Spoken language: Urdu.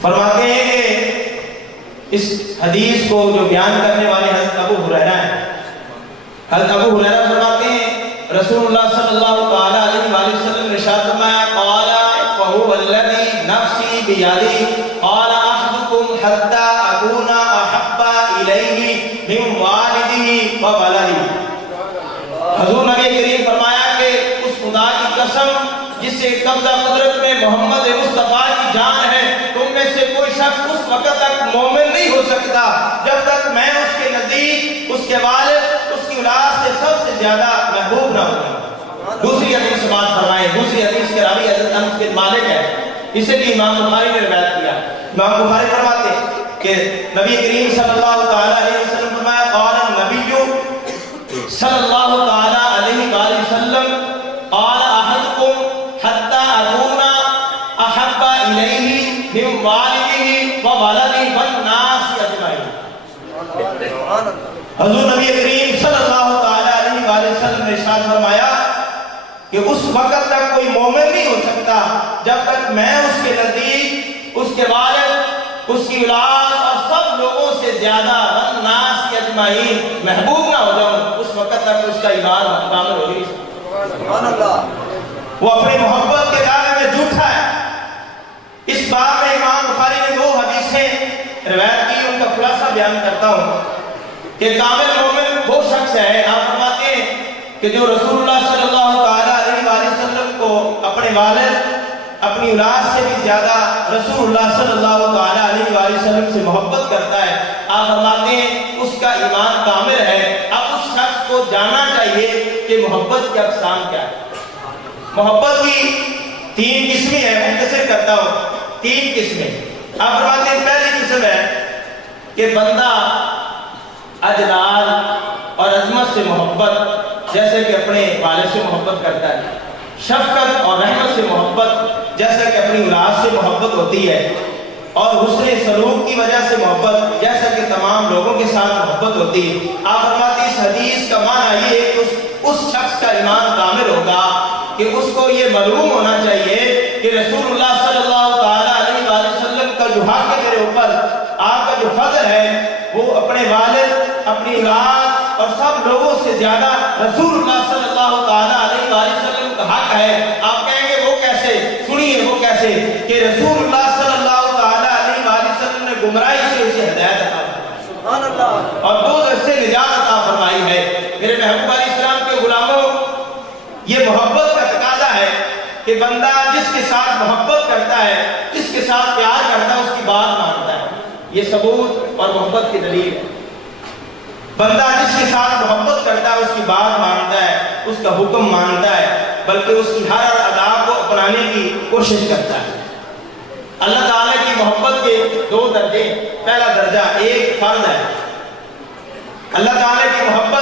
فرماتے ہیں کہ اس حدیث کو جو بیان کرنے والے حضرت ابو ہریرہ ہیں، حضرت ابو ہریرہ فرماتے ہیں رسول اللہ صلی اللہ تعالی علیہ وآلہ وسلم نے ارشاد فرمایا قال وهو الذي نفسي بيده قال احدكم حتى اكون احب اليه من والده وولده۔ حضور نبی کریم فرمایا کہ اس خدا کی قسم جس سے قبضہ قدرت میں محمد مصطفیٰ کی جان ہے، تم میں سے کوئی شخص اس وقت تک مومن نہیں ہو سکتا جب تک میں اس کے نزدیک، اس کے والد، اس کی اولاد سے سب سے زیادہ محبوب نہ ہوں۔ دوسری حدیث سے بات فرمائیں، دوسری حدیث کے راوی حضرت انس بن مالک ہے، اسے بھی امام بخاری نے روایت کیا۔ امام بخاری فرماتے ہیں کہ نبی کریم صلی اللہ تعالی علیہ وسلم فرمایا قال النبی صلی اللہ تعالی علیہ وآلہ وسلم قال احدکم حتی اکون احب الیہ من والدہ وولدہ والناس اجمعین۔ حضور نبی کریم صلی اللہ تعالی علیہ وآلہ وسلم نے ارشاد فرمایا کہ اس وقت تک کوئی مومن نہیں ہو سکتا جب تک میں اس کے نزدیک، اس کے والد، اس کی اولاد اور سب لوگوں سے زیادہ والناس اجمعین محبوب نہ ہو جاؤں، اس وقت تک اس کا ایمان کامل ہو نہیں سکتا۔ وہ اپنی محبت کے دائرے میں جھوٹا ہے۔ اس باب میں امام بخاری نے دو حدیثیں روایت کی، ان کا خلاصہ بیان کرتا ہوں کہ کامل مومن وہ شخص ہے، آپ فرماتے ہیں کہ جو رسول اللہ صلی اللہ تعالی علیہ وآلہ وسلم کو اپنے والد، اپنی اولاد سے بھی زیادہ رسول اللہ صلی اللہ تعالی علیہ وآلہ وسلم سے محبت کرتا ہے، آپ فرماتے ہیں اس کا ایمان کامل ہے۔ اب اس شخص کو جاننا چاہیے کہ محبت کی اقسام کیا ہے۔ محبت کی تین قسمیں ہیں، مختصر کرتا ہوں، تین قسمیں۔ آپ فرماتے ہیں پہلی قسم ہے کہ بندہ اجلال اور عظمت سے محبت، جیسے کہ اپنے والد سے محبت کرتا ہے، شفقت اور رحمت سے محبت جیسا کہ اپنی اولاد سے محبت ہوتی ہے، اور حسن سلوک کی وجہ سے محبت جیسا کہ تمام لوگوں کے ساتھ محبت ہوتی ہے۔ آپ فرماتے ہیں اس حدیث کا معنی یہ ہے کہ اس شخص کا ایمان کامل ہوگا کہ اس کو یہ معلوم ہونا چاہیے کہ رسول اللہ صلی اللہ تعالی علیہ وآلہ وسلم کا جو حق ہے میرے اوپر، آپ کا جو فضل ہے، وہ اپنے والد، اپنی اولاد اور سب لوگوں سے زیادہ رسول اللہ صلی اللہ تعالی علیہ وآلہ وسلم کا حق ہے۔ آپ کہیں گے وہ کیسے؟ سنیے وہ کیسے کہ رسول اللہ صلی اللہ تعالی علیہ وآلہ وسلم نے گمراہی سے اسے ہدایت عطا فرمائی اور دوزخ سے نجات عطا فرمائی ہے۔ میرے محبوب علیہ السلام کے غلاموں، یہ محبت کا تقاضا ہے کہ بندہ جس کے ساتھ محبت کرتا ہے، جس کے ساتھ پیار کرتا ہے، اس کی بات مانتا ہے۔ یہ ثبوت اور محبت کی دلیل ہے۔ بندہ جس کے ساتھ محبت کرتا ہے، اس کی بات مانتا ہے، اس کا حکم مانتا ہے، بلکہ اس کی ہر ادا کو اپنانے کی کوشش کرتا ہے۔ اللہ تعالیٰ کی محبت کے دو درجے، پہلا درجہ ایک فرض ہے۔ اللہ تعالیٰ کی محبت